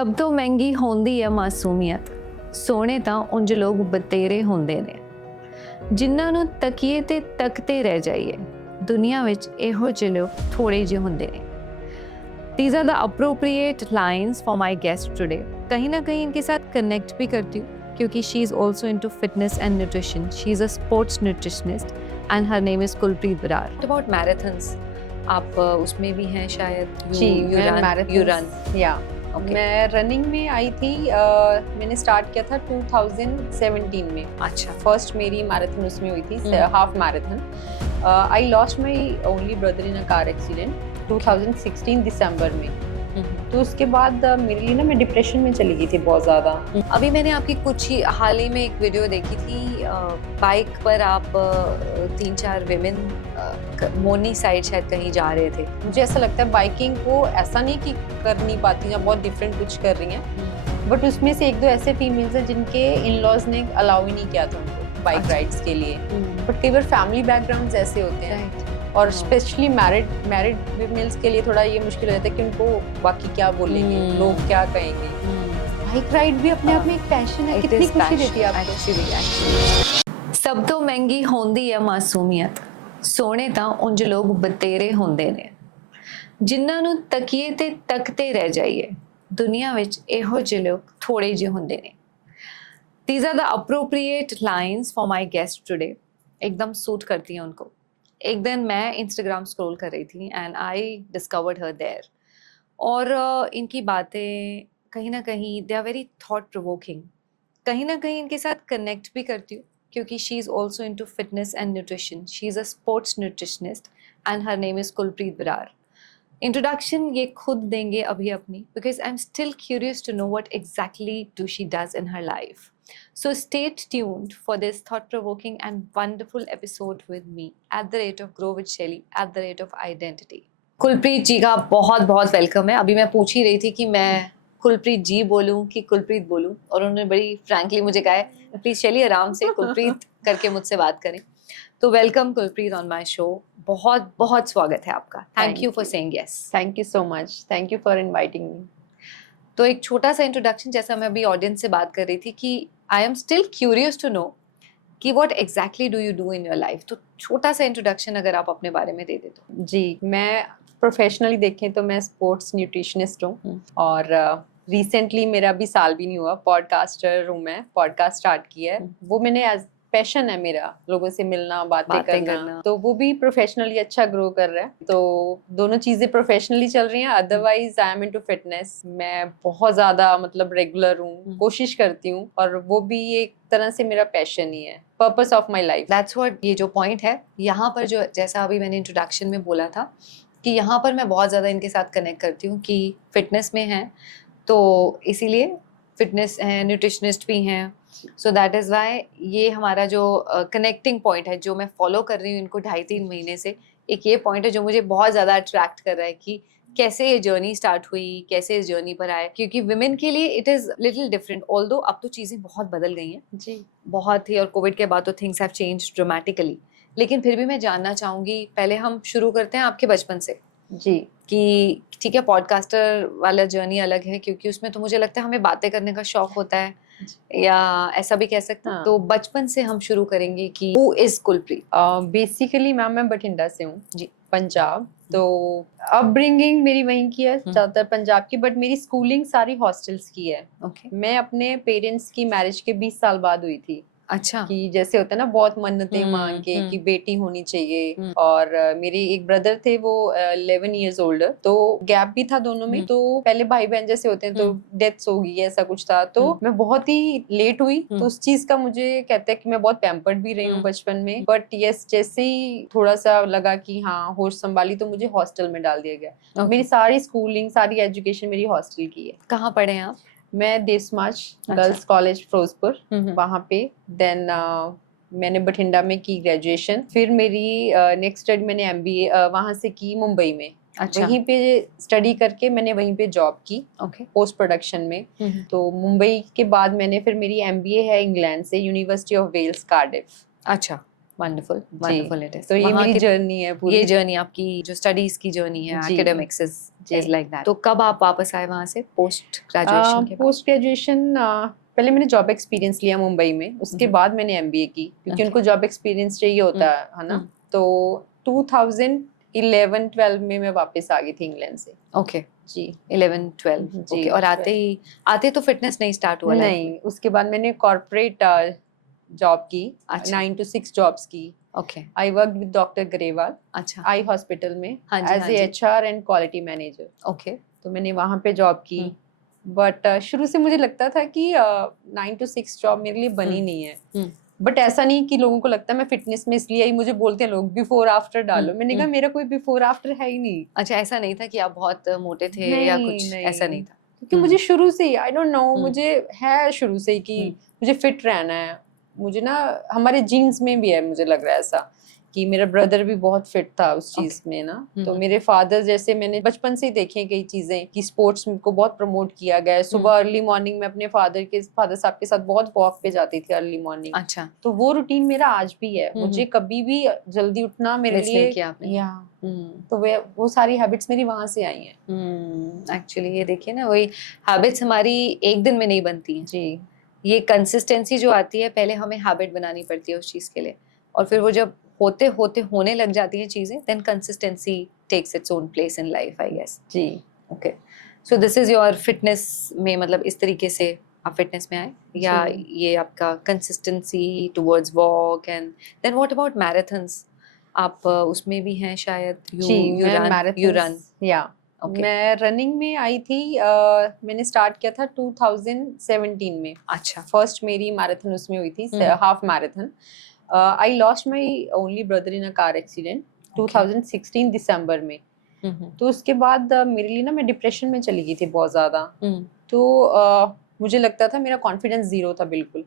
ਸਭ ਤੋਂ ਮਹਿੰਗੀ ਹੁੰਦੀ ਹੈ ਮਾਸੂਮੀਅਤ, ਸੋਹਣੇ ਤਾਂ ਉਂਝ ਲੋਕ ਬਤੇਰੇ ਹੁੰਦੇ ਨੇ, ਜਿਨ੍ਹਾਂ ਨੂੰ ਤਕੀਏ ਤੇ ਤਕਤੇ ਰਹਿ ਜਾਈਏ। ਦੁਨੀਆ ਵਿੱਚ ਇਹੋ ਜਿਹੇ ਲੋਕ ਥੋੜੇ ਜਿਹੇ ਹੁੰਦੇ ਨੇ। These are the appropriate lines for my guest today. कहीं ना कहीं इनके साथ connect भी करती हूँ क्योंकि she is also into fitness and nutrition. She is a sports nutritionist and her name is Kulpreet Brar. What about marathons? आप उसमें भी हैं शायद? जी, मैं मैराथन या Okay. मैं रनिंग में आई थी। मैंने स्टार्ट किया था 2017 में। अच्छा। फर्स्ट मेरी मैराथन उसमें हुई थी, half marathon. I lost my only brother in a car accident 2016 दिसंबर में। तो उसके बाद मेरे लिए ना मैं डिप्रेशन में चली गई थी बहुत ज़्यादा। अभी मैंने आपकी कुछ ही हाल ही में एक वीडियो देखी थी, बाइक पर आप 3-4 विमेन मोनी साइड शायद कहीं जा रहे थे। मुझे ऐसा लगता है बाइकिंग को ऐसा नहीं कि कर नहीं पाती या बहुत डिफरेंट कुछ कर रही हैं, बट उसमें से एक दो ऐसे फीमेल्स हैं जिनके इन लॉज ने अलाउ ही नहीं किया था उनको बाइक राइड्स के लिए। बट कई बार फैमिली बैकग्राउंड्स ऐसे होते हैं और स्पेशली मैरिड फीमेल्स के लिए थोड़ा ये मुश्किल हो जाता है कि उनको बाकी क्या बोलेंगे, लोग क्या कहेंगे। बाइक राइड भी अपने आप में एक पैशन है, कितनी खुशी देती है आपको। ਸਭ ਤੋਂ ਮਹਿੰਗੀ ਹੁੰਦੀ ਹੈ ਮਾਸੂਮੀਅਤ, ਸੋਹਣੇ ਤਾਂ ਉਂਝ ਲੋਕ ਬਤੇਰੇ ਹੁੰਦੇ ਨੇ, ਜਿਨ੍ਹਾਂ ਨੂੰ ਤਕੀਏ ਤੇ ਤਕਤੇ ਰਹਿ ਜਾਈਏ। ਦੁਨੀਆ ਵਿੱਚ ਇਹੋ ਜਿਹੇ ਲੋਕ ਥੋੜੇ ਜਿਹੇ ਹੁੰਦੇ ਨੇ। These are the appropriate lines for my guest today. एकदम सूट करती हैं उनको। एक दिन मैं इंस्टाग्राम स्क्रॉल कर रही थी and I discovered her there, और इनकी बातें कहीं ना कहीं they are very thought provoking. कहीं ना कहीं इनके साथ कनेक्ट भी करती हूँ क्योंकि she is also into fitness and nutrition. She is a sports nutritionist and her name is Kulpreet Brar. Introduction ये खुद देंगे अभी अपनी, because I am still curious to know what exactly do she does in her life. So stay tuned for this thought-provoking and wonderful episode with me @GrowWithShelly, @Identity. Kulpreet ji का बहुत बहुत welcome है। अभी मैं पूछ ही रही थी कि मैं कुलप्रीत जी बोलूं कि कुलप्रीत बोलूं, और उन्होंने बड़ी फ्रैंकली मुझे कहा है प्लीज शैली आराम से कुलप्रीत करके मुझसे बात करें। तो welcome Kulpreet on my show. बहुत बहुत स्वागत है आपका। Thank you for saying yes. Thank you so much. Thank you for inviting me. तो एक छोटा सा इंट्रोडक्शन, जैसा मैं अभी ऑडियंस से बात कर रही थी कि I am still curious to know कि what exactly do you do in your life. तो छोटा सा इंट्रोडक्शन अगर आप अपने बारे में दे दे तो। जी, मैं प्रोफेशनली देखें तो मैं स्पोर्ट्स न्यूट्रिशनिस्ट हूँ और रिसेंटली मेरा भी साल भी नहीं हुआ पॉडकास्टर हूँ। मैं पॉडकास्ट स्टार्ट किया है, वो मैंने एज पैशन है मेरा, लोगों से मिलना, बातें करना। तो वो भी प्रोफेशनली अच्छा ग्रो कर रहा है। तो दोनों चीजें प्रोफेशनली चल रही हैं। Otherwise I am into fitness. मैं बहुत ज्यादा मतलब रेगुलर हूँ, कोशिश करती हूँ, और वो भी एक तरह से मेरा पैशन ही है, purpose of my life. That's what ये जो पॉइंट है यहाँ पर, जो जैसा अभी मैंने इंट्रोडक्शन में बोला था कि यहाँ पर मैं बहुत ज़्यादा इनके साथ कनेक्ट करती हूँ कि फिटनेस में हैं, तो इसीलिए फिटनेस हैं, न्यूट्रिशनिस्ट भी हैं। सो दैट इज़ वाई ये हमारा जो कनेक्टिंग पॉइंट है, जो मैं फॉलो कर रही हूँ इनको 2.5-3 महीने से, एक ये पॉइंट है जो मुझे बहुत ज़्यादा अट्रैक्ट कर रहा है कि कैसे ये जर्नी स्टार्ट हुई, कैसे इस जर्नी पर आए। क्योंकि विमेन के लिए it is little different, although अब तो चीज़ें बहुत बदल गई हैं जी, बहुत ही, और कोविड के बाद तो थिंग्स हैव चेंज्ड ड्रामेटिकली। लेकिन फिर भी मैं जानना चाहूँगी, पहले हम शुरू करते हैं आपके बचपन से। जी, कि ठीक है, पॉडकास्टर वाला जर्नी अलग है क्योंकि उसमें तो मुझे लगता है हमें बातें करने का शौक होता है, या ऐसा भी कह सकते हैं। हाँ। तो बचपन से हम शुरू करेंगे कि who is Kulpreet. Basically ma'am मैं बठिंडा से हूँ जी, पंजाब। तो अपब्रिंगिंग मेरी वहीं की है, ज्यादातर पंजाब की, बट मेरी स्कूलिंग सारी हॉस्टल्स की है। ओके। मैं अपने पेरेंट्स की मैरिज के 20 साल बाद हुई थी। अच्छा। कि जैसे होता है ना, बहुत मन्नतें मांग के कि बेटी होनी चाहिए। और मेरे एक ब्रदर थे, वो 11 इयर्स ओल्डर, तो गैप भी था दोनों में। तो पहले भाई बहन जैसे होते हैं, तो डेथ्स होगी ऐसा कुछ था। तो मैं बहुत ही लेट हुई, तो उस चीज का मुझे कहते हैं कि मैं बहुत पैम्पर्ड भी रही हूँ बचपन में। बट यस, जैसे ही थोड़ा सा लगा कि हाँ होश संभाली, तो मुझे हॉस्टल में डाल दिया गया। मेरी सारी स्कूलिंग, सारी एजुकेशन मेरी हॉस्टल की है। कहाँ पढ़े हैं आप? मैं देसमाच गर्ल्स कॉलेज फिरोजपुर, वहाँ पे। देन मैंने बठिंडा में की ग्रेजुएशन। फिर मेरी नेक्स्ट स्टडी मैंने MBA वहाँ से की मुंबई में। अच्छा। वहीं पे स्टडी करके मैंने वहीं पे जॉब की, पोस्ट प्रोडक्शन में। तो मुंबई के बाद मैंने फिर मेरी MBA है इंग्लैंड से, यूनिवर्सिटी ऑफ वेल्स कार्डिफ। अच्छा। वंडरफुल जी। Wonderful it is. तो ये मेरी जर्नी है पूरी। ये जर्नी आपकी जो स्टडीज की जर्नी है, जी। एकेडमिक्स इज जी। Like that. तो कब आप वापस आए वहां से पोस्ट ग्रेजुएशन के बाद? पोस्ट ग्रेजुएशन पहले मैंने जॉब एक्सपीरियंस लिया मुंबई में, उसके बाद मैंने एमबीए की, क्योंकि Okay. उनको जॉब एक्सपीरियंस चाहिए होता है ना। तो 2011-12 में मैं वापस आ गई थी इंग्लैंड से। ओके, जी 11-12 जी। ओके। और आते तो फिटनेस नहीं स्टार्ट हुआ? नहीं, उसके बाद मैंने कॉर्पोरेट जॉब की, अच्छा। 9 to 6 जॉब्स की। Okay, I work with doctor Grewal अच्छा, आई हॉस्पिटल में हाँ जी, एज हाँ ए जी। HR and quality manager. Okay, तो मैंने वहां पे जॉब की, बट शुरू से मुझे लगता था कि 9 to 6 जॉब मेरे लिए बनी नहीं है। बट ऐसा नहीं कि लोगों को लगता है मैं फिटनेस में, इसलिए ही मुझे बोलते हैं लोग बिफोर आफ्टर डालो। मैंने कहा मेरा कोई बिफोर आफ्टर है ही नहीं। अच्छा, ऐसा नहीं था कि आप बहुत मोटे थे या कुछ ऐसा नहीं था? क्योंकि मुझे शुरू से ही आई डोंट नो, मुझे है शुरू से ही कि मुझे फिट रहना है। मुझे ना हमारे जीन्स में भी है, मुझे लग रहा है ऐसा कि मेरा ब्रदर भी बहुत फिट था उस चीज में ना। तो मेरे फादर जैसे मैंने बचपन से ही देखे कई चीजें कि स्पोर्ट्स को बहुत प्रमोट किया गया है। सुबह अर्ली मॉर्निंग में अपने फादर साहब के साथ बहुत वॉक पे जाती थी अर्ली मॉर्निंग। अच्छा, तो वो रूटीन मेरा आज भी है। मुझे कभी भी जल्दी उठना मेरे मिस नहीं लिए किया आपने? या तो वो सारी हैबिट्स मेरी वहां से आई हैं। एक्चुअली ये देखिए ना, वही हैबिट्स हमारी एक दिन में नहीं बनती हैं। जी ये कंसिस्टेंसी जो आती है, पहले हमें हैबिट बनानी पड़ती है उस चीज के लिए, और फिर वो जब होते होते होने लग जाती हैं चीजें, then consistency takes its own place in life, I guess. जी। Okay, so this is your fitness में, मतलब इस तरीके से आप फिटनेस में आए, या जी। ये आपका consistency towards walk? And then what about marathons? आप उसमें भी हैं शायद? जी मैं यू रन? या Okay. मैं रनिंग में आई थी। मैंने स्टार्ट किया था 2017 में। अच्छा, फर्स्ट मेरी मैराथन उसमें हुई थी, half marathon. I lost my only brother in a car accident 2016 दिसंबर में। तो उसके बाद मेरे लिए ना मैं डिप्रेशन में चली गई थी बहुत ज्यादा। तो मुझे लगता था मेरा कॉन्फिडेंस जीरो था बिल्कुल।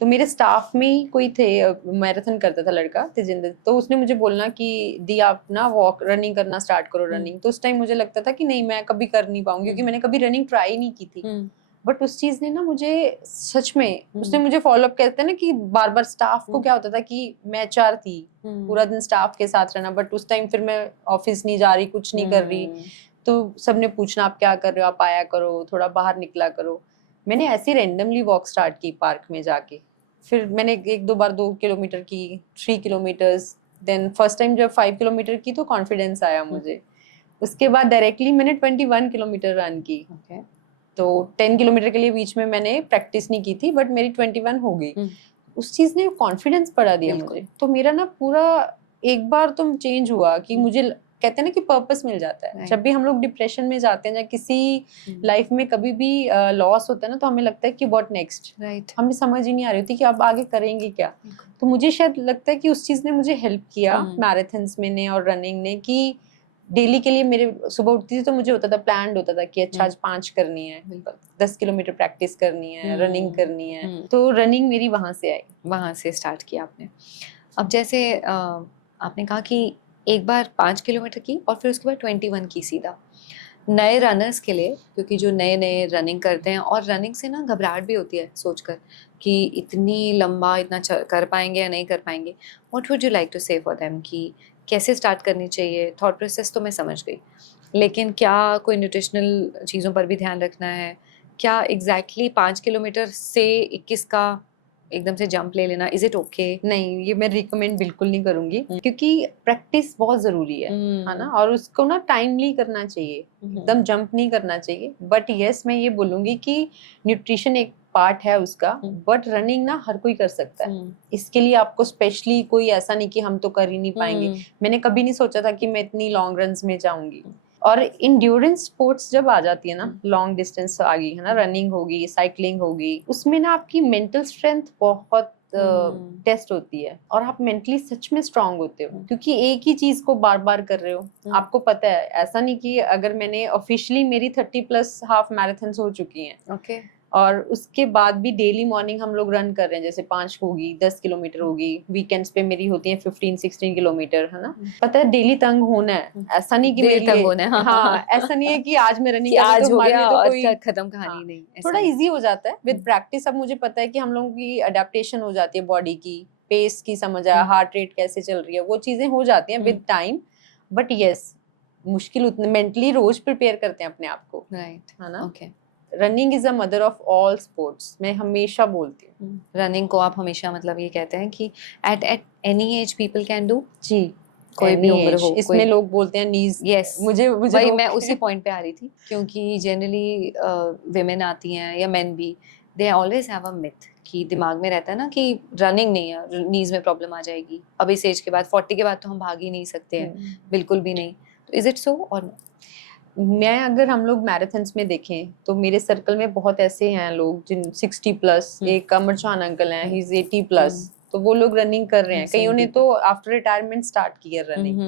तो मेरे स्टाफ में ही कोई थे, मैराथन करता था लड़का तेजिंदर, तो उसने मुझे बोलना कि दी आप ना वॉक रनिंग करना स्टार्ट करो रनिंग। तो उस टाइम मुझे लगता था कि नहीं मैं कभी कर नहीं पाऊंगी, क्योंकि मैंने कभी रनिंग ट्राई नहीं की थी। बट उस चीज ने ना मुझे सच में, उसने मुझे फॉलोअप, कहते हैं ना कि बार बार स्टाफ को क्या होता था कि मैं एचआर थी, पूरा दिन स्टाफ के साथ रहना, बट उस टाइम फिर मैं ऑफिस नहीं जा रही, कुछ नहीं कर रही, तो सबने पूछना आप क्या कर रहे हो, आप आया करो, थोड़ा बाहर निकला करो। मैंने ऐसे रैंडमली वॉक स्टार्ट की पार्क में जाके। फिर मैंने 1-2 बार 2 किलोमीटर की, 3 किलोमीटर्स, देन फर्स्ट टाइम जब 5 किलोमीटर की तो कॉन्फिडेंस आया मुझे। उसके बाद डायरेक्टली मैंने 21 किलोमीटर रन की। तो 10 किलोमीटर के लिए बीच में मैंने प्रैक्टिस नहीं की थी, बट मेरी 21 हो गई। उस चीज ने कॉन्फिडेंस बढ़ा दिया मुझे। तो मेरा ना पूरा एक बार तो चेंज हुआ कि मुझे, कहते हैं ना कि पर्पस मिल जाता है। जब भी हम लोग डिप्रेशन में जाते हैं या किसी लाइफ में कभी भी लॉस होता है ना, तो हमें लगता है कि व्हाट नेक्स्ट, राइट। हमें समझ ही नहीं आ रही होती कि अब आगे करेंगे क्या। तो मुझे शायद लगता है कि उस चीज ने मुझे हेल्प किया मैराथन्स में ने और रनिंग ने, कि डेली के लिए मेरे सुबह उठती थी तो मुझे होता था, प्लान होता था कि अच्छा आज 5 करनी है, 10 किलोमीटर प्रैक्टिस करनी है, रनिंग करनी है। तो रनिंग मेरी वहां से आई, वहां से स्टार्ट किया आपने। अब जैसे आपने कहा कि एक बार 5 किलोमीटर की और फिर उसके बाद 21 की सीधा। नए रनर्स के लिए, क्योंकि जो नए नए रनिंग करते हैं, और रनिंग से ना घबराहट भी होती है सोचकर कि इतनी लंबा इतना कर पाएंगे या नहीं कर पाएंगे। What would you like to say for them कि कैसे स्टार्ट करनी चाहिए? थॉट प्रोसेस तो मैं समझ गई, लेकिन क्या कोई न्यूट्रिशनल चीज़ों पर भी ध्यान रखना है? क्या एग्जैक्टली 5 किलोमीटर से 21 का एकदम से जंप ले लेना, इज इट ओके? नहीं, ये मैं रिकमेंड बिल्कुल नहीं करूंगी, क्योंकि प्रैक्टिस बहुत जरूरी है ना, और उसको ना टाइमली करना चाहिए, एकदम जंप नहीं करना चाहिए। बट यस, मैं ये बोलूंगी कि न्यूट्रिशन एक पार्ट है उसका, बट रनिंग ना हर कोई कर सकता है। इसके लिए आपको स्पेशली कोई ऐसा नहीं कि हम तो कर ही नहीं पाएंगे। मैंने कभी नहीं सोचा था कि मैं इतनी लॉन्ग रन्स में जाऊंगी। और इंड्योरेंस स्पोर्ट्स जब आ जाती है ना, लॉन्ग डिस्टेंस आ गई है ना, रनिंग होगी, साइकिलिंग होगी, उसमें ना आपकी मेंटल स्ट्रेंथ बहुत टेस्ट होती है, और आप मेंटली सच में स्ट्रांग होते हो, क्योंकि एक ही चीज को बार बार कर रहे हो। आपको पता है, ऐसा नहीं कि अगर मैंने ऑफिशियली मेरी 30+ हाफ मैराथन हो चुकी हैं, ओके, और उसके बाद भी डेली मॉर्निंग हम लोग रन कर रहे हैं, जैसे 5 होगी, 10 किलोमीटर होगी, वीकेंड्स पे मेरी होती है 15-16 किलोमीटर, है ना। पता है डेली तंग होना है, ऐसा नहीं कि मेरे तंग लिए, होना है, हाँ ऐसा नहीं है कि आज मैं रनिंग कि कर रही आज तो हो हमारे गया लिए तो और कोई खत्म कहानी हाँ, नहीं, ऐसा थोड़ा नहीं। इजी हो जाता है विद प्रैक्टिस। अब मुझे पता है कि हम लोगों की अडेप्टेशन हो जाती है बॉडी की, पेस की समझ आया, हार्ट रेट कैसे चल रही है, वो चीजें हो जाती हैं विद टाइम। बट यस, मुश्किल उतने मेंटली रोज प्रिपेयर करते हैं अपने आप को, राइट, है ना। Okay. Running is the mother of all sports, मैं हमेशा बोलती हूँ। रनिंग को आप हमेशा मतलब ये कहते हैं कि at any age people can do, जी, कोई भी Any उम्र age. हो, इसमें कोई, लोग बोलते हैं नीज, यस, मुझे वही रोक मैं के- उसी पॉइंट पे आ रही थी, क्योंकि जनरली विमेन आती हैं या मेन भी, they always have a myth कि दिमाग में रहता है ना कि रनिंग नहीं है, नीज में प्रॉब्लम आ जाएगी, अब इस एज के बाद 40 के बाद तो हम भाग ही नहीं सकते हैं, बिल्कुल भी नहीं। तो इज इट सो और मैं अगर हम लोग मैराथन्स में देखें तो मेरे सर्कल में बहुत ऐसे हैं लोग जिन 60 प्लस, एक अमर चान अंकल हैं, ही इज 80 प्लस, तो वो लोग रनिंग कर रहे हैं, कईयों ने तो आफ्टर रिटायरमेंट स्टार्ट किया रनिंग,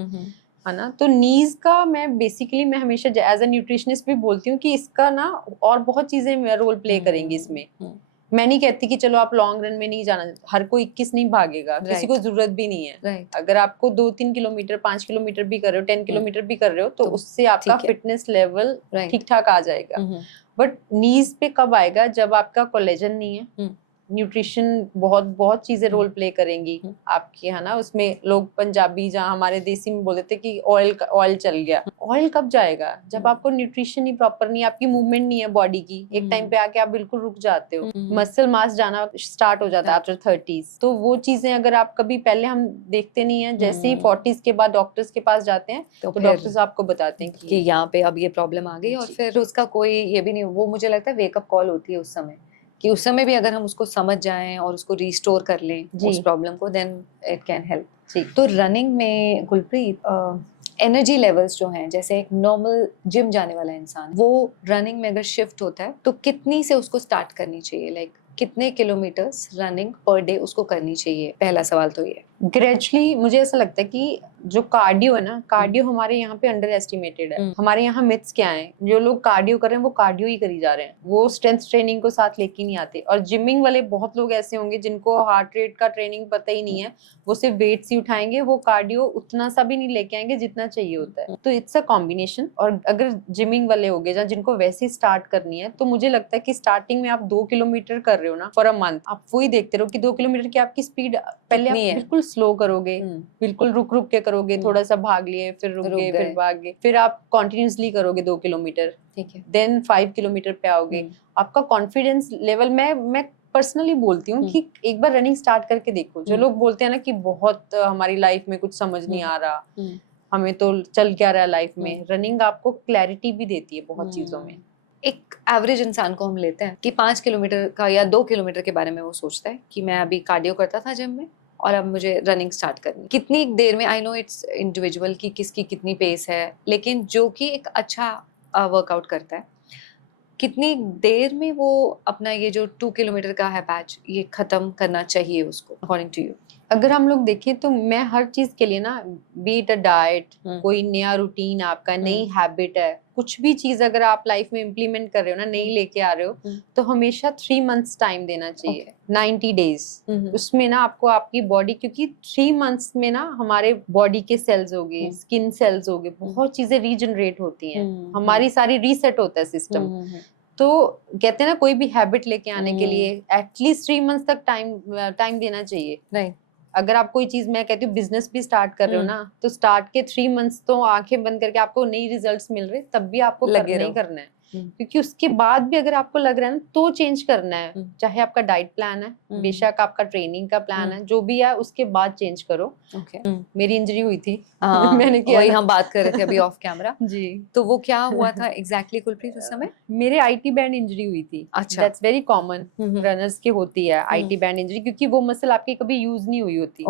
है ना। तो नीज का मैं बेसिकली मैं हमेशा एज अ न्यूट्रिशनिस्ट भी बोलती हूँ कि इसका ना और बहुत चीजें रोल प्ले करेंगी इसमें। मैं नहीं कहती कि चलो आप लॉन्ग रन में नहीं जाना, हर कोई 21 नहीं भागेगा, किसी को जरूरत भी नहीं है। अगर आपको 2-3 किलोमीटर 5 किलोमीटर भी कर रहे हो, 10 किलोमीटर भी कर रहे हो, तो उससे आपका फिटनेस लेवल ठीक ठाक आ जाएगा। बट नीज पे कब आएगा, जब आपका कोलेजन नहीं है, न्यूट्रिशन बहुत बहुत चीजें रोल प्ले करेंगी आपकी, है ना। उसमें लोग पंजाबी जहाँ हमारे देसी में बोलते थे कि ऑयल चल गया, ऑयल कब जाएगा, जब आपको न्यूट्रिशन ही प्रॉपर नहीं है, आपकी मूवमेंट नहीं है बॉडी की, एक टाइम पे आके आप बिल्कुल रुक जाते हो, मसल मास जाना स्टार्ट हो जाता है आफ्टर 30s। तो वो चीजें अगर आप कभी पहले हम देखते नहीं है, जैसे ही 40s के बाद डॉक्टर्स के पास जाते हैं तो डॉक्टर्स आपको बताते हैं कि यहाँ पे अब ये प्रॉब्लम आ गई, और फिर उसका कोई ये भी नहीं, वो मुझे लगता है वेकअप कॉल होती है उस समय, कि उस समय भी अगर हम उसको समझ जाएं और उसको रिस्टोर कर लें उस प्रॉब्लम को, देन इट कैन हेल्प। तो रनिंग में गुलप्रीत एनर्जी लेवल्स जो हैं, जैसे एक नॉर्मल जिम जाने वाला इंसान वो रनिंग में अगर शिफ्ट होता है तो कितनी से उसको स्टार्ट करनी चाहिए, लाइक कितने किलोमीटर्स रनिंग पर डे उसको करनी चाहिए? पहला सवाल तो ये। ग्रेजुअली मुझे ऐसा लगता है कि जो कार्डियो है ना, कार्डियो हमारे यहाँ पे अंडर एस्टिमेटेड है। हमारे यहाँ मिथ्स क्या हैं, जो लोग कार्डियो कर रहे हैं वो कार्डियो ही करी जा रहे हैं, वो स्ट्रेंथ ट्रेनिंग को साथ लेके नहीं आते। और जिमिंग वाले बहुत लोग ऐसे होंगे जिनको हार्ट रेट का ट्रेनिंग पता ही नहीं है, वो सिर्फ वेट्स ही उठाएंगे, वो कार्डियो उतना सा भी नहीं लेके आएंगे जितना चाहिए होता है। तो इट्स अ कॉम्बिनेशन। और अगर जिमिंग वाले हो गए जिनको वैसे स्टार्ट करनी है, तो मुझे लगता है कि स्टार्टिंग में आप 2 किलोमीटर कर रहे हो ना फॉर अ मंथ, आप वही देखते रहो कि 2 किलोमीटर की आपकी स्पीड पहले आप बिल्कुल स्लो करोगे, बिल्कुल रुक रुक के करोगे, थोड़ा सा भाग लिए, फिर रुक गए, फिर भाग गए, फिर आप कॉन्टिन्यूसली करोगे 2 किलोमीटर, ठीक है, देन 5 किलोमीटर पे आओगे। आपका कॉन्फिडेंस लेवल, मैं पर्सनली बोलती हूँ कि एक बार रनिंग स्टार्ट करके देखो। जो लोग बोलते हैं ना कि बहुत हमारी लाइफ में कुछ समझ नहीं आ रहा, हमें तो चल क्या रहा है लाइफ में, रनिंग आपको क्लैरिटी भी देती है बहुत चीजों में। एक एवरेज इंसान को हम लेते हैं कि 5 किलोमीटर का या 2 किलोमीटर के बारे में वो सोचता है कि मैं अभी कार्डियो करता था जिम में और अब मुझे रनिंग स्टार्ट करनी, कितनी देर में, आई नो इट्स इंडिविजुअल की किसकी कितनी पेस है, लेकिन जो कि एक अच्छा वर्कआउट करता है, कितनी देर में वो अपना ये जो 2 किलोमीटर का है बैच ये खत्म करना चाहिए उसको, अकॉर्डिंग टू यू? अगर हम लोग देखें तो मैं हर चीज के लिए ना, बीट अ डाइट, कोई नया रूटीन आपका, नई हैबिट है, कुछ भी चीज अगर आप लाइफ में इम्प्लीमेंट कर रहे हो ना, नई लेके आ रहे हो, तो हमेशा 3 मंथ्स टाइम देना चाहिए, 90 डेज। उसमें ना आपको आपकी बॉडी, क्योंकि 3 मंथ्स में ना हमारे बॉडी के सेल्स हो गए, स्किन सेल्स हो गए, बहुत चीजें रीजनरेट होती हैं, हमारी सारी रीसेट होता है सिस्टम। तो कहते हैं ना, कोई भी हैबिट लेके आने के लिए एटलीस्ट 3 मंथ्स तक टाइम देना चाहिए। राइट। अगर आप कोई चीज, मैं कहती हूँ बिजनेस भी स्टार्ट कर रहे हो ना, तो स्टार्ट के 3 मंथ्स तो आंखें बंद करके आपको नई रिजल्ट्स मिल रहे, तब भी आपको करना ही करना है। क्योंकि उसके बाद भी अगर आपको लग रहा है ना, तो चेंज करना है। चाहे आपका डाइट प्लान है, बेशक आपका ट्रेनिंग का प्लान है, जो भी है उसके बाद चेंज करो। मेरी इंजरी हुई थी, मैंने किया, वही हम बात कर रहे थे अभी ऑफ कैमरा जी। तो वो क्या हुआ था एग्जैक्टली गुलप्रीत उस समय? मेरे आईटी बैंड इंजरी हुई थी। अच्छा, दैट्स वेरी कॉमन, रनर्स की होती है आईटी बैंड इंजरी, क्योंकि वो मसल आपकी कभी यूज नहीं हुई होती,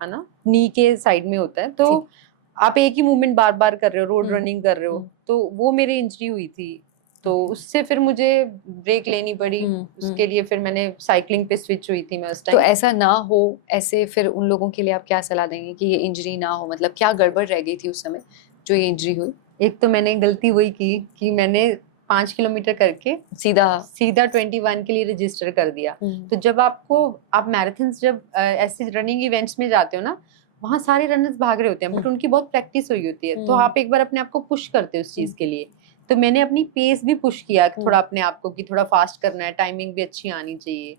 है ना, नी के साइड में होता है। तो आप एक ही मूवमेंट बार बार कर रहे हो, रोड रनिंग कर रहे हो, तो वो मेरी इंजरी हुई थी। तो उससे फिर मुझे ब्रेक लेनी पड़ी, उसके लिए फिर मैंने साइकिलिंग पे स्विच हुई थी मैं उस टाइम। तो ऐसा ना हो, ऐसे फिर उन लोगों के लिए आप क्या सलाह देंगे कि ये इंजरी ना हो, मतलब क्या गड़बड़ रह गई थी उस समय जो ये इंजरी हुई? एक तो मैंने गलती वही की कि मैंने 5 किलोमीटर करके सीधा 21 के लिए रजिस्टर कर दिया। तो जब आप मैराथन्स, जब ऐसे रनिंग इवेंट्स में जाते हो ना, वहाँ सारे रनर्स भाग रहे होते हैं, बट उनकी बहुत प्रैक्टिस हुई होती है, तो आप एक बार अपने आप को पुश करते हो उस चीज के लिए। तो मैंने अपनी पेस भी पुश किया थोड़ा अपने आप को, कि थोड़ा फास्ट करना है, टाइमिंग भी अच्छी आनी चाहिए।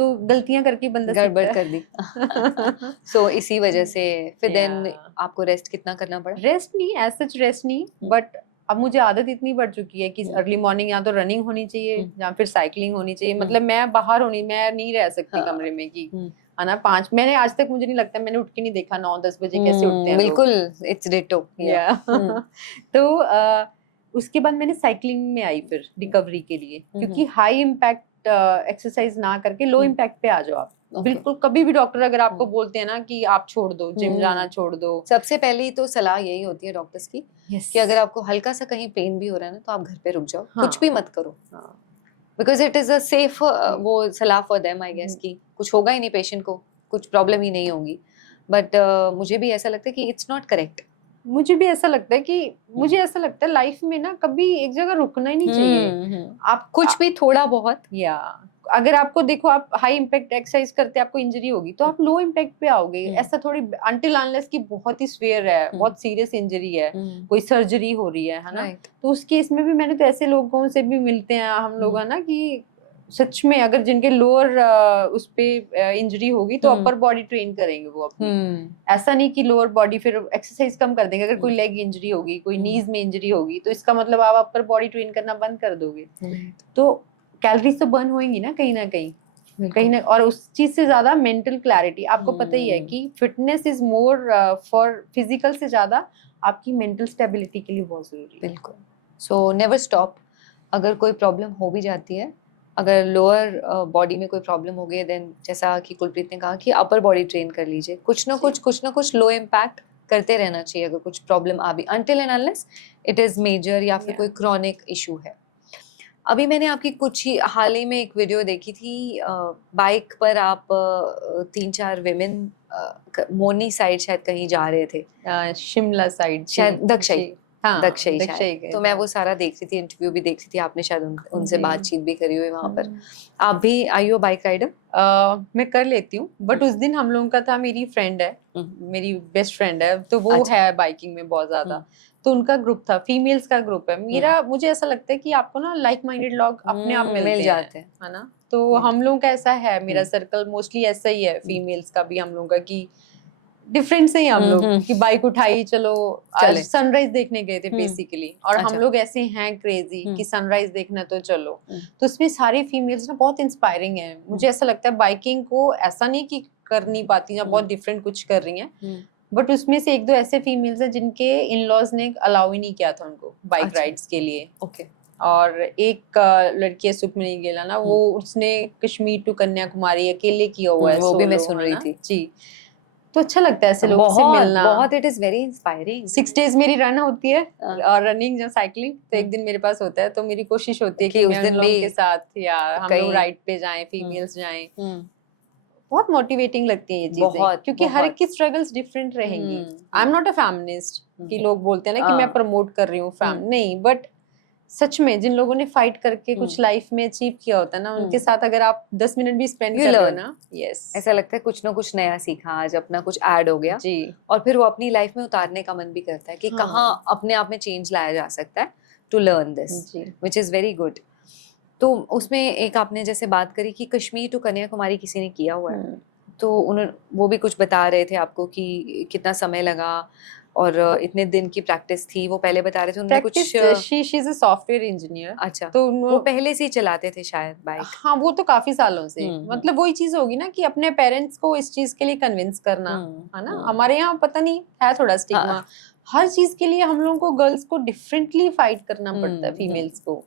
तो गलतियां करके बंदा गड़बड़ सीखता कर दी सो इसी वजह से फिर देन Yeah. आपको रेस्ट कितना करना पड़ा? रेस्ट नहीं, एज सच रेस्ट नहीं, बट अब मुझे आदत इतनी बढ़ चुकी है कि अर्ली मॉर्निंग या तो रनिंग होनी चाहिए या फिर साइकिलिंग होनी चाहिए। मतलब मैं बाहर होनी, मैं नहीं रह सकती हाँ। कमरे में कि है ना 5, मैंने आज तक मुझे नहीं लगता मैंने उठ के नहीं देखा 9-10 बजे कैसे उठते हैं लोग। बिल्कुल इट्स डिटो या तो उसके बाद मैंने साइकिलिंग में आई फिर रिकवरी के लिए, क्योंकि हाई इम्पैक्ट एक्सरसाइज ना करके लो इम्पैक्ट पे आ जाओ आप। बिल्कुल कभी भी डॉक्टर अगर आपको बोलते हैं ना कि आप छोड़ दो, जिम जाना छोड़ दो, सबसे पहली तो सलाह यही होती है डॉक्टर्स की कि अगर आपको हल्का सा कहीं पेन भी हो रहा है ना तो आप घर पे रुक जाओ, कुछ भी मत करो, because it is a safe वो सलाह फॉर देम आई गेस कि कुछ होगा ही नहीं, पेशेंट को कुछ प्रॉब्लम ही नहीं होगी। बट मुझे भी ऐसा लगता है कि इट्स नॉट करेक्ट। मुझे भी ऐसा लगता है कि मुझे ऐसा लगता है लाइफ में ना कभी एक जगह रुकना ही नहीं चाहिए। आप कुछ भी थोड़ा बहुत, या अगर आपको देखो आप हाई इम्पैक्ट एक्सरसाइज करते आपको इंजरी होगी तो आप लो इम्पैक्ट पे आओगे। ऐसा थोड़ी अनटिल अनलेस की बहुत ही स्वेयर है, बहुत सीरियस इंजरी है, कोई सर्जरी हो रही है ना, तो उस केस में भी मैंने तो ऐसे लोगों से भी मिलते हैं हम लोग है ना कि सच में अगर जिनके लोअर उस पे इंजरी होगी तो अपर बॉडी ट्रेन करेंगे वो अपनी। ऐसा नहीं कि लोअर बॉडी फिर एक्सरसाइज कम कर देंगे। अगर कोई लेग इंजरी होगी, कोई नीज में इंजरी होगी तो इसका मतलब आप अपर बॉडी ट्रेन करना बंद कर दोगे। तो कैलोरीज तो बर्न होएंगी ना कहीं ना। और उस चीज से ज्यादा मेंटल क्लैरिटी। आपको पता ही है कि fitness is more for physical से ज्यादा आपकी मेंटल स्टेबिलिटी के लिए बहुत जरूरी है। बिल्कुल। So never stop. अगर कोई प्रॉब्लम हो भी जाती है, अगर लोअर बॉडी में कोई प्रॉब्लम हो गई, देन जैसा कि कुलप्रीत ने कहा कि अपर बॉडी ट्रेन कर लीजिए। कुछ ना कुछ लो इम्पैक्ट करते रहना चाहिए अगर कुछ प्रॉब्लम आ भी, until and unless it is major या फिर कोई क्रॉनिक इशू है। अभी मैंने आपकी कुछ ही हाल ही में एक वीडियो देखी थी, बाइक पर आप 3-4 विमेन मोरनी साइड शायद कहीं जा रहे थे, शिमला साइड, शायद दक्षई, हाँ, दक्षई शायद। तो मैं वो सारा देख रही थी, इंटरव्यू भी देख रही थी, आपने शायद उनसे बातचीत भी करी हुई वहाँ पर। आप भी आई हो बाइक राइडर? मैं कर लेती हूँ, बट उस दिन हम लोगों का था, मेरी फ्रेंड है, मेरी बेस्ट फ्रेंड है, तो वो है बाइकिंग में बहुत ज्यादा, तो उनका ग्रुप था, फीमेल्स का ग्रुप है। मेरा मुझे ऐसा लगता है कि आपको ना लाइक माइंडेड लोग अपने आप मिल जाते हैं, है ना। तो हम लोगों का ऐसा है, मेरा सर्कल मोस्टली ऐसा ही है, फीमेल्स का भी हम लोगों का कि डिफरेंट से ही हम लोग कि बाइक उठाई चलो आज सनराइज देखने गए थे बेसिकली। और हम लोग ऐसे हैं क्रेजी कि सनराइज देखना तो चलो। तो इसमें सारी फीमेल्स ना बहुत इंस्पायरिंग है। मुझे ऐसा लगता है बाइकिंग को ऐसा नहीं कि कर नहीं पाती या बहुत डिफरेंट कुछ कर रही हैं, बट उसमें से 1-2 ऐसे फीमेल्स हैं जिनके इन लॉज ने अलाउ ही नहीं किया था उनको बाइक राइड्स के लिए। ओके। और एक लड़की है सुखमनी गेला ना, वो उसने कश्मीर टू कन्याकुमारी अकेले किया हुआ है, वो भी मैं सुन रही थी जी। तो अच्छा लगता है ऐसे लोगों से मिलना बहुत। It is very inspiring. 6 days मेरी रन होती है और रनिंग या साइकिलिंग तो एक दिन मेरे पास होता है, तो मेरी कोशिश होती है कि उस मैं दिन उन लोगों के साथ या हम लोग राइड पे जाएं, फीमेल्स जाएं। बहुत मोटिवेटिंग लगती है ये चीजें, क्योंकि हर एक की स्ट्रगल्स डिफरेंट रहेंगी। I am not a feminist कि लोग बोलते हैं ना कि मैं प्रमोट कर रही हूँ नहीं, बट सच में जिन लोगों ने फाइट करके कुछ लाइफ में अचीव किया होता है ना, उनके साथ अगर आप 10 मिनट भी स्पेंड कर रहे हो ना, यस, ऐसा लगता है कुछ ना कुछ नया सीखा, आज अपना कुछ ऐड हो गया जी। और फिर वो अपनी लाइफ में उतारने का मन भी करता है कि कहाँ अपने आप में चेंज लाया जा सकता है, to learn this, which is very good. तो उसमें एक आपने जैसे बात करी कि कश्मीर टू कन्याकुमारी किसी ने किया हुआ है, तो उन्होंने वो भी कुछ बता रहे थे आपको कि कितना समय लगा और इतने दिन की प्रैक्टिस थी। वो पहले बता रहे थे उन्होंने कुछ she is a software engineer. अच्छा, तो वो पहले से ही चलाते थे शायद बाइक? हाँ, वो तो काफी सालों से। मतलब वही चीज होगी ना कि अपने पेरेंट्स को इस चीज के लिए कन्विंस करना, है ना। हमारे यहाँ पता नहीं है थोड़ा स्टिग्मा, हर चीज के लिए हम लोगों को गर्ल्स को डिफरेंटली फाइट करना पड़ता है, फीमेल्स को।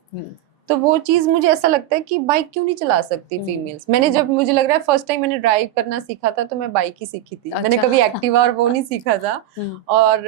तो वो चीज मुझे ऐसा लगता है कि बाइक क्यों नहीं चला सकती फीमेल्स। मैंने जब मुझे लग रहा है फर्स्ट टाइम मैंने ड्राइव करना सीखा था तो मैं बाइक ही सीखी थी। मैंने कभी एक्टिवा और वो नहीं सीखा था, और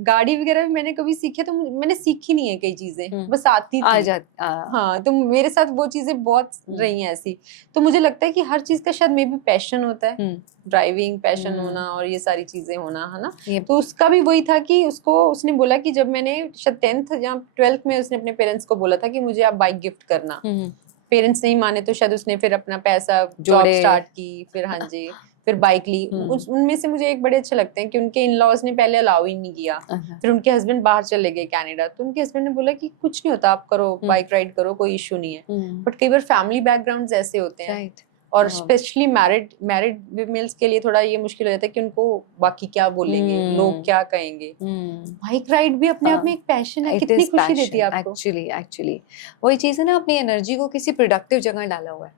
गाड़ी वगैरह भी मैंने कभी सीखे तो मैंने सीखी नहीं है कई चीजें, बस आती थी। हाँ, तो मेरे साथ वो चीजें बहुत रही हैं ऐसी। तो मुझे लगता है कि हर चीज का शायद मे बी पैशन होता है, ड्राइविंग पैशन होना और ये सारी चीजें होना, है ना। तो उसका भी वही था कि उसने बोला कि जब मैंने शायद 10th या 12th में उसने अपने पेरेंट्स को बोला था कि मुझे आप बाइक गिफ्ट करना। पेरेंट्स नहीं माने तो शायद उसने फिर अपना पैसा जॉब स्टार्ट की, फिर हाँ जी, फिर बाइक ली। उनमें से मुझे एक बड़े अच्छे लगते हैं कि उनके इन लॉज ने पहले अलाउ ही नहीं किया, फिर उनके हस्बैंड बाहर चले गए कनाडा, तो उनके हस्बैंड ने बोला कि कुछ नहीं होता, आप करो, बाइक राइड करो, कोई इशू नहीं है। बट कई बार फैमिली बैकग्राउंड ऐसे होते हैं और हाँ। स्पेशली मैरिड फीमेल्स के लिए थोड़ा ये मुश्किल हो जाता है कि उनको बाकी क्या बोलेंगे, लोग क्या कहेंगे। बाइक राइड भी अपने आप में एक पैशन है, कितनी खुशी देती है आपको। एक्चुअली वही चीज है ना, अपनी एनर्जी को किसी प्रोडक्टिव जगह डाला हुआ है।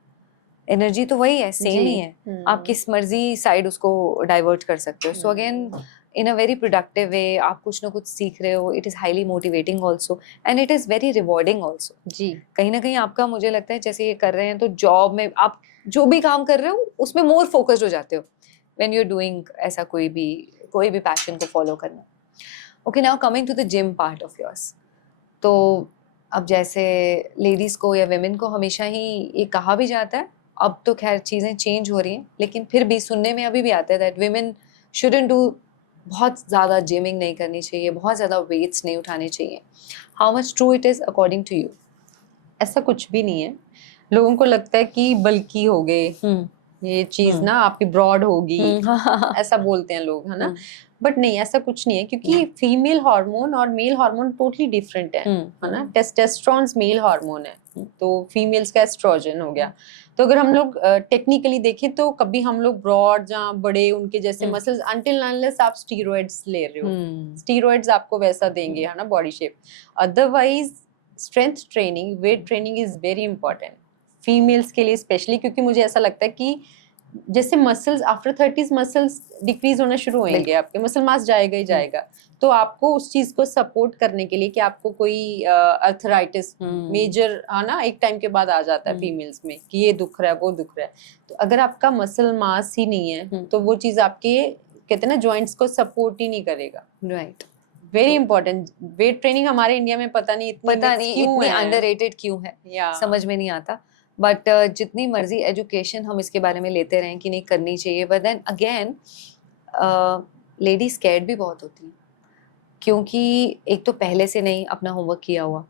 एनर्जी तो वही है, सेम ही है, आप किस मर्जी साइड उसको डाइवर्ट कर सकते हो। So again in a very productive way आप कुछ ना कुछ सीख रहे हो, it is highly motivating also and it is very rewarding also. जी, कहीं ना कहीं आपका, मुझे लगता है जैसे ये कर रहे हैं तो जॉब में आप जो भी काम कर रहे हो उसमें मोर फोकस्ड हो जाते हो व्हेन यू आर डूइंग ऐसा कोई भी पैशन को फॉलो करना। Okay, now coming to the gym part of yours. तो अब जैसे लेडीज़ को या वेमेन को हमेशा ही ये कहा भी जाता है, अब तो खैर चीज़ें चेंज हो रही हैं, लेकिन फिर भी सुनने में अभी भी आता है दैट वेमेन शुडंट डू, बहुत ज़्यादा जिमिंग नहीं करनी चाहिए, बहुत ज़्यादा वेट्स नहीं उठाने चाहिए। How much true it is according to you? ऐसा कुछ भी नहीं है। लोगों को लगता है कि बल्की हो गए, ये चीज ना आपकी ब्रॉड होगी, ऐसा बोलते हैं लोग, है ना। बट नहीं, ऐसा कुछ नहीं है, क्योंकि फीमेल हार्मोन और मेल हार्मोन टोटली डिफरेंट है ना। टेस्टोस्टेरोन मेल हार्मोन है, तो फीमेल्स का एस्ट्रोजन हो गया। तो अगर हम लोग टेक्निकली देखें तो कभी हम लोग ब्रॉड या बड़े उनके जैसे मसल्स, अनटिल अनलेस आप स्टीरॉइड्स ले रहे हो, स्टीरॉइड्स आपको वैसा देंगे, है ना, body shape. Otherwise strength training, weight training is very important females के लिए स्पेशली, क्योंकि मुझे ऐसा लगता है कि जैसे muscles after 30s muscles decrease होना शुरू होंगे, आपके मसल मास जाएगा ही जाएगा। तो आपको उस चीज को सपोर्ट करने के लिए कि आपको कोई अर्थराइटिस मेजर, है ना, एक टाइम के बाद आ जाता है फीमेल्स में कि ये दुख रहा है, वो दुख रहा है। तो अगर आपका मसल मास ही नहीं है तो वो चीज आपके, कहते हैं ना, जॉइंट्स को सपोर्ट ही नहीं करेगा। Right, very important. Weight training हमारे इंडिया में पता नहीं इतनी अंडररेटेड क्यों है, समझ में नहीं आता। बट जितनी मर्जी एजुकेशन हम इसके बारे में लेते रहें कि नहीं करनी चाहिए, but then again lady scared भी बहुत होती हैं, क्योंकि एक तो पहले से नहीं अपना होमवर्क किया हुआ।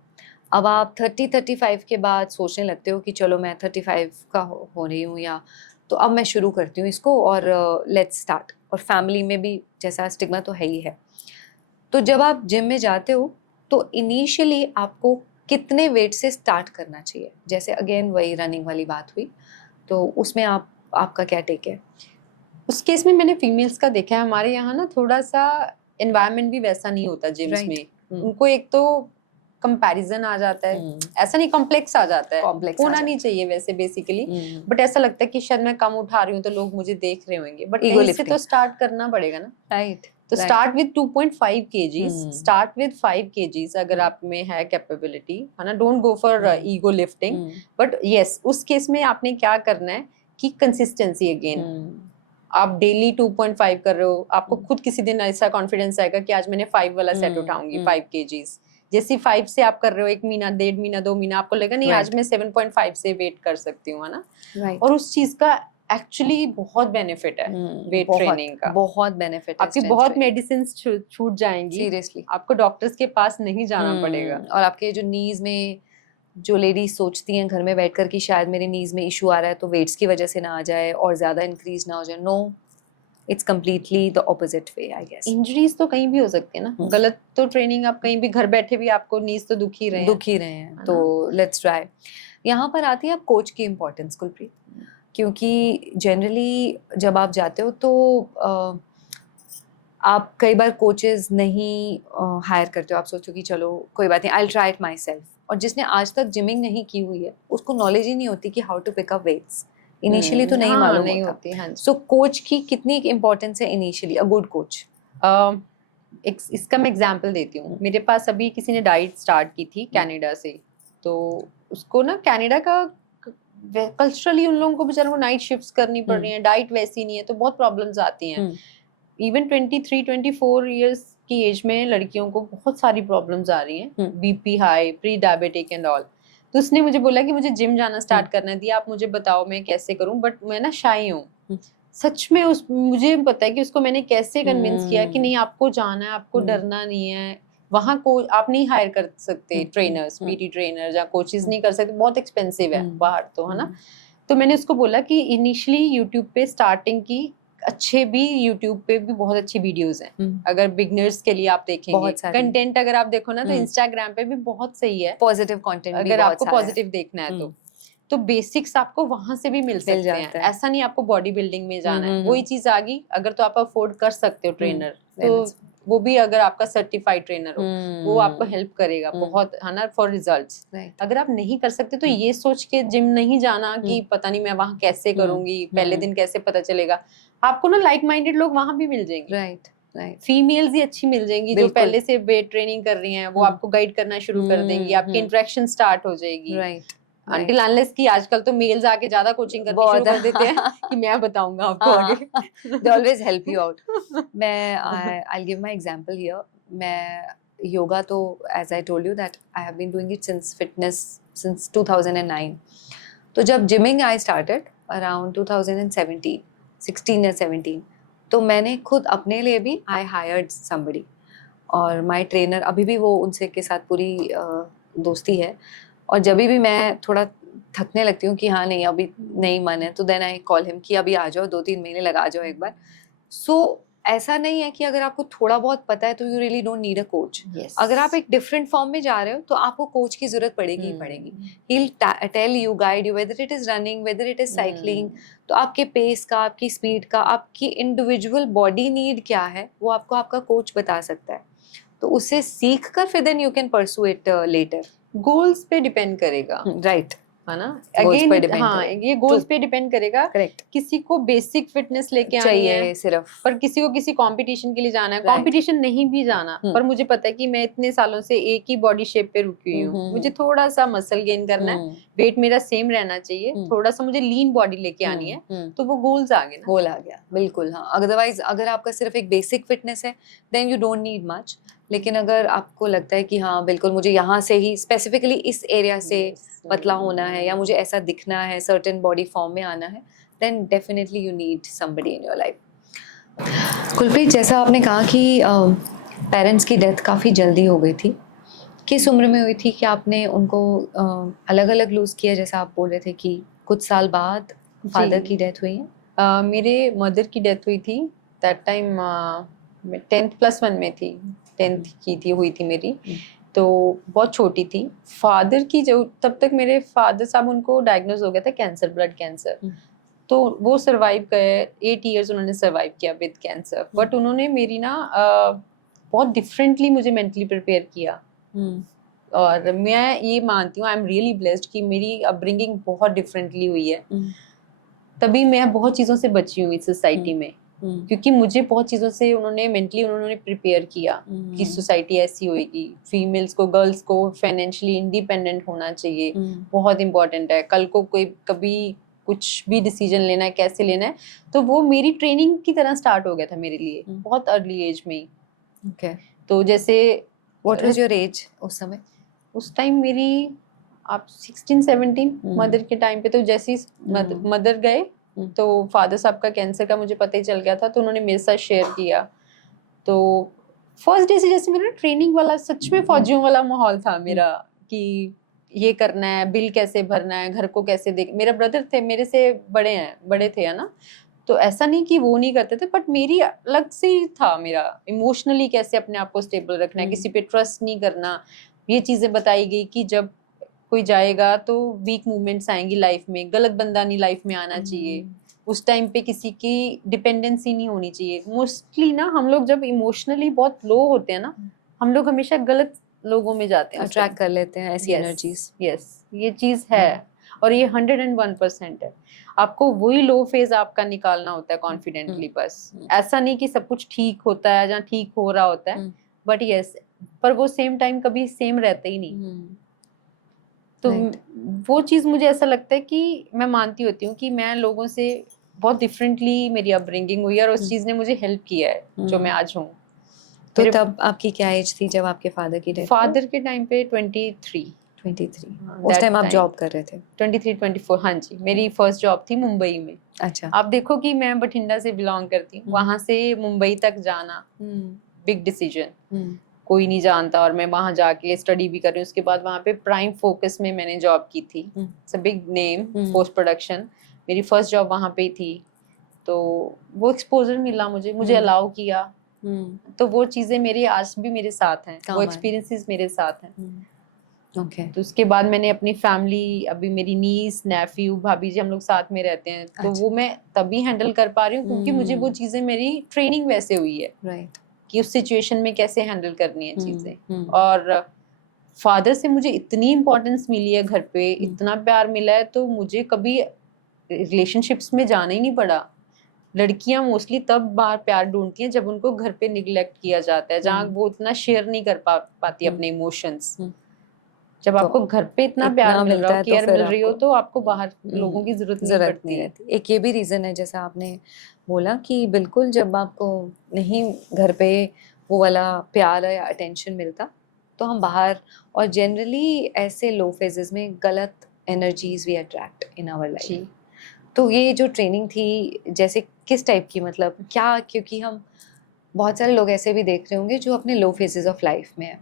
अब आप 30-35 के बाद सोचने लगते हो कि चलो मैं 35 का हो रही हूँ, या तो अब मैं शुरू करती हूँ इसको और लेट्स स्टार्ट। और फैमिली में भी जैसा स्टिग्मा तो है ही है। तो जब आप जिम में जाते हो तो इनिशियली आपको कितने वेट से स्टार्ट करना चाहिए? जैसे अगेन वही रनिंग वाली बात हुई, तो उसमें आपका क्या टेक है? उस केस में मैंने फीमेल्स का देखा है, हमारे यहाँ ना थोड़ा सा एनवायरनमेंट भी वैसा नहीं होता जिम्स में। उनको एक तो कंपैरिजन आ जाता है, ऐसा नहीं, कॉम्प्लेक्स आ जाता है, होना नहीं चाहिए वैसे बेसिकली, बट ऐसा लगता है कि शायद मैं कम उठा रही हूँ तो लोग मुझे देख रहे होंगे, बट कहीं से तो स्टार्ट करना पड़ेगा ना। राइट, तो start with 2.5 kgs, start with 5 kgs अगर आप में है कैपेबिलिटी, है ना। Don't go for ego lifting, but yes उस केस में आपने क्या करना है कि कंसिस्टेंसी अगेन। आप डेली 2.5 कर रहे हो, आपको खुद किसी दिन ऐसा कॉन्फिडेंस आएगा कि आज मैंने 5 वाला सेट उठाऊंगी, 5 kgs। जैसे 5 से आप कर रहे हो 1 महीना, 1.5 महीना, 2 महीना, आपको लगेगा नहीं आज मैं 7.5 से वेट कर सकती हूँ, है ना। और उस चीज का एक्चुअली बहुत बेनिफिट है वेट ट्रेनिंग का, बहुत बेनिफिट है। आपकी बहुत मेडिसिन छूट जाएंगी, सीरियसली आपको डॉक्टर्स के पास नहीं जाना पड़ेगा। और आपके जो नीज में, जो लेडीज सोचती हैं घर में बैठकर कि शायद मेरे नीज में इशू आ रहा है तो वेट्स की वजह से ना आ जाए और ज्यादा इंक्रीज ना हो जाए, no, it's completely the opposite way I guess. Injuries तो कहीं भी हो सकती है ना, गलत तो ट्रेनिंग आप कहीं भी घर बैठे भी आपको नीज तो दुख ही रहे हैं, तो लेट्स ट्राई। यहाँ पर आती है आप कोच की इम्पोर्टेंस, कुलप्रीत, क्योंकि जनरली जब आप जाते हो तो आप कई बार कोचेस नहीं हायर करते हो, आप सोचते हो कि चलो कोई बात नहीं, I will try it my self. और जिसने आज तक जिमिंग नहीं की हुई है उसको नॉलेज ही नहीं होती कि how to pick up weights, initially तो नहीं मालूम होता। सो कोच की कितनी इंपॉर्टेंस है इनिशियली, अ गुड कोच? इसका मैं एग्जांपल देती हूँ। मेरे पास अभी किसी ने डाइट स्टार्ट की थी कनाडा से, तो उसको ना कनाडा का कल्चरली उन लोगों को बेचारों को नाइट शिफ्ट्स करनी पड़ रही हैं, डाइट वैसी नहीं है, तो बहुत प्रॉब्लम्स आती हैं। इवन 23-24 इयर्स की एज में लड़कियों को बहुत सारी प्रॉब्लम्स आ रही हैं, BP high, pre diabetic and all. तो उसने मुझे बोला कि मुझे जिम जाना स्टार्ट करना दिया, आप मुझे बताओ मैं कैसे करूं, बट मैं ना शाई हूँ सच में। मुझे पता है कि उसको मैंने कैसे कन्विंस किया कि नहीं आपको जाना है, आपको डरना नहीं है। वहाँ को आप नहीं हायर कर सकते ट्रेनर्स, पीटी ट्रेनर या कोचेस नहीं कर सकते, बहुत एक्सपेंसिव है बाहर तो, है ना। तो मैंने उसको बोला कि इनिशियली यूट्यूब पे स्टार्टिंग की अच्छे भी, यूट्यूब पे भी बहुत अच्छी वीडियोस हैं। अगर बिगनर्स के लिए आप देखेंगे कंटेंट, अगर आप देखो ना तो इंस्टाग्राम पे भी बहुत सही है, पॉजिटिव कंटेंट, अगर आपको पॉजिटिव देखना है तो बेसिक्स आपको वहां से भी मिल सकते हैं, जाता है। ऐसा नहीं आपको बॉडी बिल्डिंग में जाना है। हम्म, वही चीज आ गई, अगर तो आप अफोर्ड कर सकते हो ट्रेनर, then तो it's वो भी अगर आपका सर्टिफाइड ट्रेनर हो, वो आपको हेल्प करेगा बहुत, है ना, फॉर रिजल्ट्स। right. अगर आप नहीं कर सकते तो ये सोच के जिम नहीं जाना कि पता नहीं मैं वहां कैसे करूंगी, पहले दिन कैसे पता चलेगा। आपको ना लाइक माइंडेड लोग वहां भी मिल जाएंगे, राइट राइट। फीमेल्स ही अच्छी मिल जाएंगी जो पहले से वेट ट्रेनिंग कर रही हैं, वो आपको गाइड करना शुरू कर देंगी, आपकी इंटरेक्शन स्टार्ट हो जाएगी। राइट अनटिल अनलेस की आजकल तो मेल्स आके ज्यादा कोचिंग करनी शुरू कर देते हैं कि मैं बताऊंगा आपको आगे। they always help you out. I'll give my example here. मैं योगा तो as I told you that I have been doing it since 2009. तो जब जिमिंग I started around 2017, 16 या 17, तो मैंने खुद अपने लिए भी I hired somebody, और my trainer अभी भी वो उनसे के साथ पूरी दोस्ती है। और जब भी मैं थोड़ा थकने लगती हूँ कि हाँ नहीं अभी नहीं मन है, तो देन आई कॉल हिम कि अभी आ जाओ, 2-3 महीने लगा जाओ एक बार। सो ऐसा नहीं है कि अगर आपको थोड़ा बहुत पता है तो you really don't need a coach. अगर आप एक डिफरेंट फॉर्म में जा रहे हो तो आपको कोच की जरूरत पड़ेगी ही पड़ेगी। He will tell you, guide you, whether it is running, whether it is cycling. तो आपके पेस का, आपकी स्पीड का, आपकी इंडिविजुअल बॉडी नीड क्या है, वो आपको आपका कोच बता सकता है। तो उसे सीख कर फिर then you can pursue it later. Goals पे डिपेंड करेगा, राइट, है ना, Goals पे अगेन depend हाँ करेगा। ये गोल्स True. पे डिपेंड करेगा। करेक्ट, किसी को बेसिक फिटनेस लेके आनी चाहिए है, सिर्फ, पर किसी को किसी कंपटीशन के लिए जाना है, Right. कंपटीशन नहीं भी जाना, पर मुझे पता है कि मैं इतने सालों से एक ही बॉडी शेप पे रुकी हुई हूँ, मुझे थोड़ा सा मसल गेन करना है, वेट मेरा सेम रहना चाहिए, थोड़ा सा मुझे लीन बॉडी लेके आनी है, तो वो गोल्स आ गए ना। गोल आ गया, बिल्कुल। हाँ, अदरवाइज अगर आपका सिर्फ एक बेसिक फिटनेस है then you don't need much. लेकिन अगर आपको लगता है कि हाँ बिल्कुल मुझे यहाँ से ही स्पेसिफिकली इस एरिया से पतला होना है, या मुझे ऐसा दिखना है, सर्टेन बॉडी फॉर्म में आना है, then definitely you need somebody in your life. Kulpreet, जैसा आपने कहा कि पेरेंट्स की डेथ काफ़ी जल्दी हो गई थी, किस उम्र में हुई थी कि आपने उनको अलग अलग लूज किया, जैसा आप बोल रहे थे कि कुछ साल बाद फादर की डेथ हुई है? मेरे मदर की डेथ हुई थी, दैट टाइम मैं 10th+1 में थी, 10th की थी हुई थी मेरी, तो बहुत छोटी थी। फादर की जो, तब तक मेरे फादर साहब, उनको डायग्नोज हो गया था कैंसर, ब्लड कैंसर, तो वो सरवाइव गए, 8 years उन्होंने सरवाइव किया विद कैंसर। बट उन्होंने मेरी ना बहुत डिफरेंटली मुझे मेंटली प्रिपेयर किया, और मैं ये मानती हूँ आई एम रियली ब्लेस्ड कि मेरी अपब्रिंगिंग बहुत डिफरेंटली हुई है, तभी मैं बहुत चीज़ों से बची हुई सोसाइटी में, क्योंकि मुझे बहुत चीज़ों से उन्होंने मेंटली उन्होंने प्रिपेयर किया कि सोसाइटी ऐसी होएगी, फीमेल्स को, गर्ल्स को फाइनेंशियली इंडिपेंडेंट होना चाहिए, बहुत इंपॉर्टेंट है, कल को कोई कभी कुछ भी डिसीजन लेना है, कैसे लेना है, तो वो मेरी ट्रेनिंग की तरह स्टार्ट हो गया था मेरे लिए बहुत अर्ली एज में ही। ओके, तो जैसे व्हाट वाज योर एज उस समय? उस टाइम मेरी आप 16-17 मदर के टाइम पे, तो जैसे ही मदर गए तो फादर साहब का कैंसर का मुझे पता ही चल गया था, तो उन्होंने मेरे साथ शेयर किया। तो फर्स्ट डे से जैसे मेरा ट्रेनिंग वाला, सच में फौजियों वाला माहौल था मेरा, कि ये करना है, बिल कैसे भरना है, घर को कैसे देख, मेरे ब्रदर थे मेरे से बड़े थे, है ना, तो ऐसा नहीं कि वो नहीं करते थे, बट मेरी अलग से ही था, मेरा इमोशनली कैसे अपने आप को स्टेबल रखना है, किसी पे ट्रस्ट नहीं करना। ये चीजें बताई गई कि जब कोई जाएगा तो वीक मूवमेंट्स आएंगी लाइफ में, गलत बंदा नहीं लाइफ में आना चाहिए, उस टाइम पे किसी की डिपेंडेंसी नहीं होनी चाहिए। मोस्टली ना हम लोग जब इमोशनली बहुत लो होते हैं ना, हम लोग हमेशा गलत लोगों में जाते हैं, अट्रैक्ट कर लेते हैं ऐसी एनर्जीज। यस, ये चीज है, और ये 101% है। आपको वही लो फेज आपका निकालना होता है कॉन्फिडेंटली, बस ऐसा नहीं कि सब कुछ ठीक होता है, जहाँ ठीक हो रहा होता है, बट यस, पर वो सेम टाइम कभी सेम रहते ही नहीं। तो वो चीज मुझे ऐसा लगता है कि मैं मानती होती हूँ कि मैं लोगों से बहुत डिफरेंटली मेरी अपब्रिंगिंग हुई है, और उस चीज ने मुझे हेल्प किया है जो मैं आज हूँ। तो तब आपकी क्या एज थी जब आपके फादर की डेथ? फादर के टाइम पे 23। उस टाइम आप जॉब कर रहे थे? 23-24, हाँ जी, मेरी फर्स्ट जॉब थी मुंबई में। अच्छा। आप देखो कि मैं बठिंडा से बिलोंग करती हूँ, वहां से मुंबई तक जाना बिग डिसीजन, कोई नहीं जानता, और मैं वहां जाके स्टडी भी कर रही हूँ। उसके बाद वहां पे प्राइम फोकस में मैंने जॉब की थी, it's a big name, post production, मेरी फर्स्ट जॉब वहां पे थी। तो वो एक्सपोजर मिला मुझे अलाउ किया, तो वो चीजें मेरे आज भी मेरे साथ हैं, वो एक्सपीरियंसेस मेरे साथ हैं। ओके। तो उसके बाद मैंने अपनी फैमिली, अभी मेरी नीस नेफ्यू भाभी जी हम लोग साथ में रहते हैं, तो अच्छा। वो मैं तभी हैंडल कर पा रही हूँ क्योंकि मुझे वो हम्म। चीजें, मेरी ट्रेनिंग वैसे हुई है राइट। कि उस सिचुएशन में कैसे हैंडल करनी है चीजें। हम्म। और फादर से मुझे इतनी इम्पोर्टेंस मिली है घर पे, इतना प्यार मिला है, तो मुझे कभी रिलेशनशिप्स में जाना ही नहीं पड़ा। लड़कियां मोस्टली तब बाहर प्यार ढूंढती हैं जब उनको घर पे निग्लेक्ट किया जाता है, जहाँ वो उतना शेयर नहीं कर पाती अपने इमोशंस। जब तो आपको घर पे इतना प्यार इतना मिल रहा मिलता हो, है तो केयर फिर मिल रही हो, आपको तो आपको बाहर लोगों की जरूरत नहीं जरूरत नहीं पड़ती। रहती। एक ये भी रीजन है जैसा आपने बोला कि बिल्कुल जब आपको नहीं घर पे वो वाला प्यार या अटेंशन मिलता तो हम बाहर, और जनरली ऐसे लो फेजेस में गलत energies we attract in our life. जी। तो ये जो ट्रेनिंग थी जैसे किस टाइप की, मतलब क्या, क्योंकि हम बहुत सारे लोग ऐसे भी देख रहे होंगे जो अपने लो फेजेस ऑफ लाइफ में है,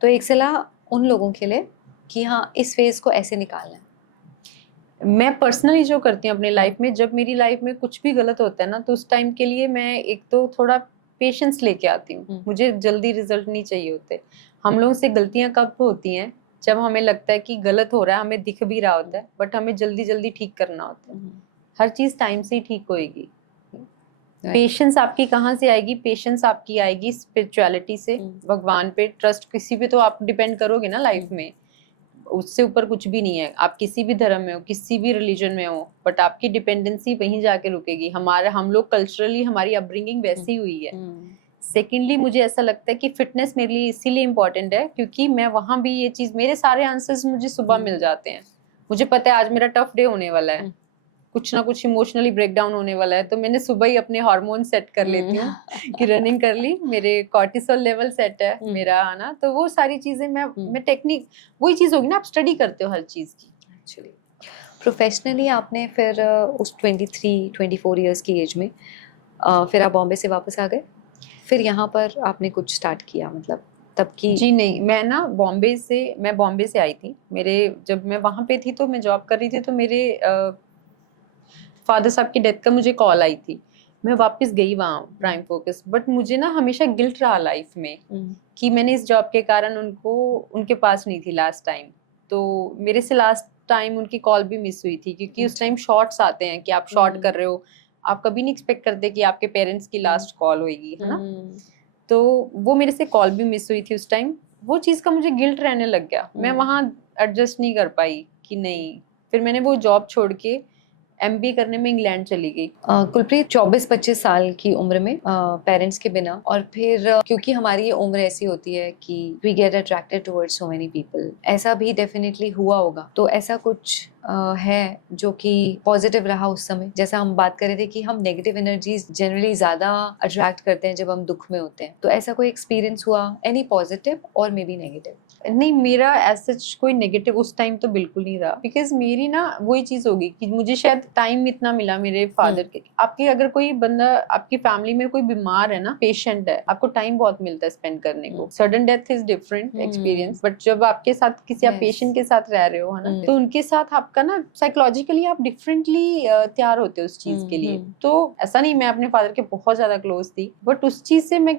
तो एक सलाह उन लोगों के लिए कि हाँ इस फेज को ऐसे निकालना है। मैं पर्सनली जो करती हूँ अपनी लाइफ में, जब मेरी लाइफ में कुछ भी गलत होता है ना, तो उस टाइम के लिए मैं एक तो थोड़ा पेशेंस लेके आती हूँ। मुझे जल्दी रिजल्ट नहीं चाहिए होते। हम लोगों से गलतियां कब होती हैं? जब हमें लगता है कि गलत हो रहा है, हमें दिख भी रहा होता है, बट हमें जल्दी जल्दी ठीक करना होता है। हर चीज टाइम से ही ठीक होएगी। पेशेंस आपकी कहाँ से आएगी? पेशेंस आपकी आएगी स्पिरिचुअलिटी से, भगवान पे ट्रस्ट। किसी पे तो आप डिपेंड करोगे ना लाइफ में, उससे ऊपर कुछ भी नहीं है। आप किसी भी धर्म में हो, किसी भी रिलीजन में हो, बट आपकी डिपेंडेंसी वहीं जाके रुकेगी। हम लोग कल्चरली, हमारी अपब्रिंगिंग वैसी हुई है। सेकेंडली, मुझे ऐसा लगता है कि फिटनेस मेरे लिए इसीलिए इम्पोर्टेंट है क्योंकि मैं वहां भी ये चीज, मेरे सारे आंसर्स मुझे सुबह मिल जाते हैं। मुझे पता है आज मेरा टफ डे होने वाला है, कुछ ना कुछ इमोशनली ब्रेकडाउन होने वाला है, तो मैंने सुबह ही अपने हार्मोन सेट कर लेती हूँ कि रनिंग कर ली, मेरे कॉर्टिसोल लेवल सेट है मेरा, है ना। तो वो सारी चीजें मैं टेक्निक, वही चीज होगी ना, आप स्टडी करते हो हर चीज की। एक्चुअली प्रोफेशनली आपने फिर उस 23-24 इयर्स की एज में फिर आप बॉम्बे से वापस आ गए, फिर यहाँ पर आपने कुछ स्टार्ट किया, मतलब तब की? जी नहीं, मैं बॉम्बे से आई थी। जब मैं वहां पे थी तो मैं जॉब कर रही थी, तो मेरे फादर साहब की डेथ का मुझे कॉल आई थी। मैं वापस गई वहाँ प्राइम फोकस, बट मुझे ना हमेशा गिल्ट रहा लाइफ में कि मैंने इस जॉब के कारण उनके पास नहीं थी लास्ट टाइम। तो मेरे से लास्ट टाइम उनकी कॉल भी मिस हुई थी क्योंकि उस टाइम शॉर्ट्स आते हैं कि आप शॉर्ट कर रहे हो, आप कभी नहीं एक्सपेक्ट करते कि आपके पेरेंट्स की लास्ट कॉल होगी, है ना। तो वो मेरे से कॉल भी मिस हुई थी उस टाइम। वो चीज़ का मुझे गिल्ट रहने लग गया, मैं वहाँ एडजस्ट नहीं कर पाई कि नहीं। फिर मैंने वो जॉब छोड़ के एमबीए करने में इंग्लैंड चली गई। कुलप्रीत 24-25 साल की उम्र में पेरेंट्स के बिना, और फिर क्योंकि हमारी ये उम्र ऐसी होती है कि we get attracted towards so many people, ऐसा भी डेफिनेटली हुआ होगा। तो ऐसा कुछ है जो कि पॉजिटिव रहा उस समय? जैसा हम बात कर रहे थे कि हम नेगेटिव एनर्जीज जनरली ज्यादा अट्रैक्ट करते हैं जब हम दुख में होते हैं, तो ऐसा कोई एक्सपीरियंस हुआ, एनी पॉजिटिव और मे बी नेगेटिव? नहीं, मेरा ऐसा कोई नेगेटिव उस टाइम तो बिल्कुल नहीं रहा, बिकॉज मेरी ना वही चीज होगी कि मुझे शायद टाइम इतना मिला मेरे फादर के। आपकी अगर कोई बंदा आपकी फैमिली में कोई बीमार है ना, पेशेंट है, आपको टाइम बहुत मिलता है स्पेंड करने को। Sudden death is different experience, but जब आपके साथ किसी आप पेशेंट के साथ रह रहे हो, है ना, तो उनके साथ आपका ना साइकोलॉजिकली आप डिफरेंटली तैयार होते हो उस चीज के लिए। तो ऐसा नहीं, मैं अपने फादर के बहुत ज्यादा क्लोज थी, बट उस चीज से मैं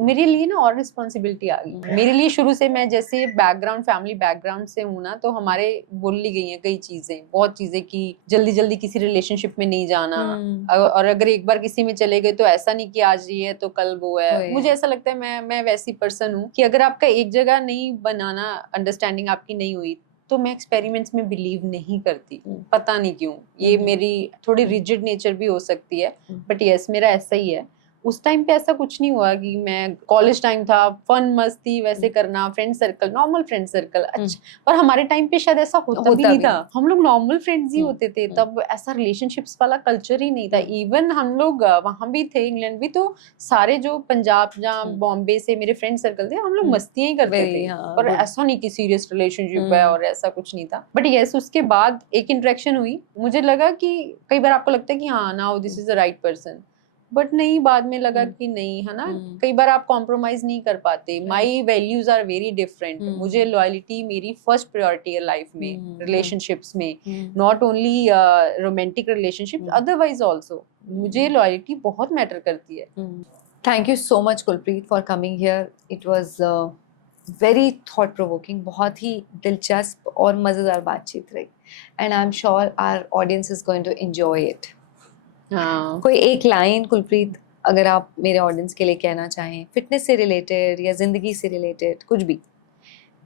मेरे लिए ना और रिस्पॉन्सिबिलिटी आ गई मेरे लिए। शुरू से मैं जैसे फैमिली बैकग्राउंड से हूँ ना, तो हमारे बोल ली गई हैं कई चीजें, बहुत चीजें कि जल्दी जल्दी किसी रिलेशनशिप में नहीं जाना, और अगर एक बार किसी में चले गए तो ऐसा नहीं कि आज ये है तो कल वो है। मुझे ऐसा लगता है मैं वैसी पर्सन हूँ कि अगर आपका एक जगह नहीं बनाना, अंडरस्टैंडिंग आपकी नहीं हुई, तो मैं एक्सपेरिमेंट्स में बिलीव नहीं करती। पता नहीं क्यों, ये मेरी थोड़ी रिजिड नेचर भी हो सकती है, बट यस मेरा ऐसा ही है। उस टाइम पे ऐसा कुछ नहीं हुआ कि मैं, कॉलेज टाइम था, फन मस्ती वैसे करना, friend circle normal friend circle, अच्छा। पर हमारे टाइम पे शायद ऐसा होता भी नहीं था, हम लोग नॉर्मल फ्रेंड्स ही होते थे तब, ऐसा रिलेशनशिप्स वाला कल्चर ही नहीं था। इवन हम लोग वहां भी थे, इंग्लैंड भी, तो सारे जो पंजाब या बॉम्बे से मेरे फ्रेंड सर्कल थे, हम लोग मस्तियां ही करते थे, पर ऐसा नहीं कि सीरियस रिलेशनशिप है और ऐसा कुछ नहीं था। बट यस, उसके बाद एक इंटरेक्शन हुई, मुझे लगा कि कई बार आपको लगता है कि हाँ now this is the right person, but नहीं, बाद में लगा कि नहीं, है ना। कई बार आप कॉम्प्रोमाइज नहीं कर पाते। My values are very different. मुझे लॉयल्टी मेरी फर्स्ट प्रायोरिटी है लाइफ में, रिलेशनशिप्स में, not only romantic relationship, otherwise also मुझे लॉयल्टी बहुत मैटर करती है। Thank you so much Kulpreet for coming here. It was very thought provoking, बहुत ही दिलचस्प और मज़ेदार बातचीत रही, and I am sure our audience is going to enjoy it. हाँ, कोई एक लाइन कुलप्रीत, अगर आप मेरे ऑडियंस के लिए कहना चाहें, फिटनेस से रिलेटेड या जिंदगी से रिलेटेड, कुछ भी।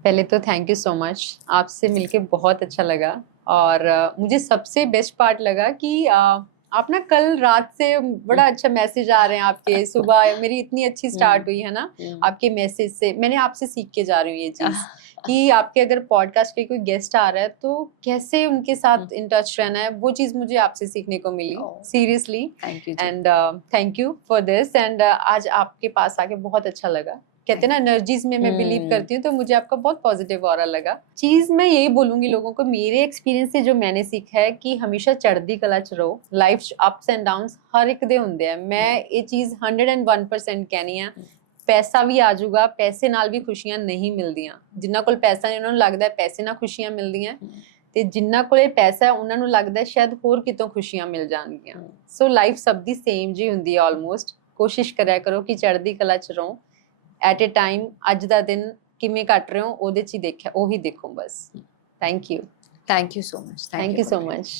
पहले तो थैंक यू सो मच, आपसे मिलके बहुत अच्छा लगा। और मुझे सबसे बेस्ट पार्ट लगा कि आप ना कल रात से बड़ा अच्छा मैसेज आ रहे हैं आपके, सुबह मेरी इतनी अच्छी स्टार्ट हुई है ना आपके मैसेज से। मैंने आपसे सीख के जा रही हूँ ये चीज़ कि आपके अगर पॉडकास्ट पे कोई गेस्ट आ रहा है तो कैसे उनके साथ इन टच रहना है, वो चीज़ मुझे आपसे सीखने को मिली seriously. Thank you. And thank you for this. And आज आपके पास आके बहुत अच्छा लगा। कहते हैं ना एनर्जीज में मैं बिलीव करती हूँ, तो मुझे आपका बहुत पॉजिटिव ऑरा लगा। चीज मैं यही बोलूंगी लोगों को, मेरे एक्सपीरियंस से जो मैंने सीखा है कि हमेशा चढ़दी कला च रहो। लाइफ अप्स एंड डाउन्स हर एक दे ਹੁੰਦੇ ਆ। मैं ये चीज 101% कहनी है। ਪੈਸਾ ਵੀ ਆ ਜਾਊਗਾ, ਪੈਸੇ ਨਾਲ ਵੀ ਖੁਸ਼ੀਆਂ ਨਹੀਂ ਮਿਲਦੀਆਂ। ਜਿਨ੍ਹਾਂ ਕੋਲ ਪੈਸਾ ਨਹੀਂ ਉਹਨਾਂ ਨੂੰ ਲੱਗਦਾ ਹੈ ਪੈਸੇ ਨਾਲ ਖੁਸ਼ੀਆਂ ਮਿਲਦੀਆਂ, ਤੇ ਜਿਨ੍ਹਾਂ ਕੋਲੇ ਪੈਸਾ ਹੈ ਉਹਨਾਂ ਨੂੰ ਲੱਗਦਾ ਹੈ ਸ਼ਾਇਦ ਹੋਰ ਕਿਤੋਂ ਖੁਸ਼ੀਆਂ ਮਿਲ ਜਾਣਗੀਆਂ। ਸੋ ਲਾਈਫ ਸਭ ਦੀ ਸੇਮ ਜੀ ਹੁੰਦੀ ਹੈ ਆਲਮੋਸਟ। ਕੋਸ਼ਿਸ਼ ਕਰਿਆ ਕਰੋ ਕਿ ਚੜ੍ਹਦੀ ਕਲਾ ਚ ਰਹੋ। ਐਟ ਅ ਟਾਈਮ ਅੱਜ ਦਾ ਦਿਨ ਕਿਵੇਂ ਕੱਟ ਰਹੇ ਹੋ ਉਹਦੇ ਚ ਹੀ ਦੇਖਿਆ, ਉਹੀ ਦੇਖੋ ਬਸ। Thank you thank you so much. Thank you so much.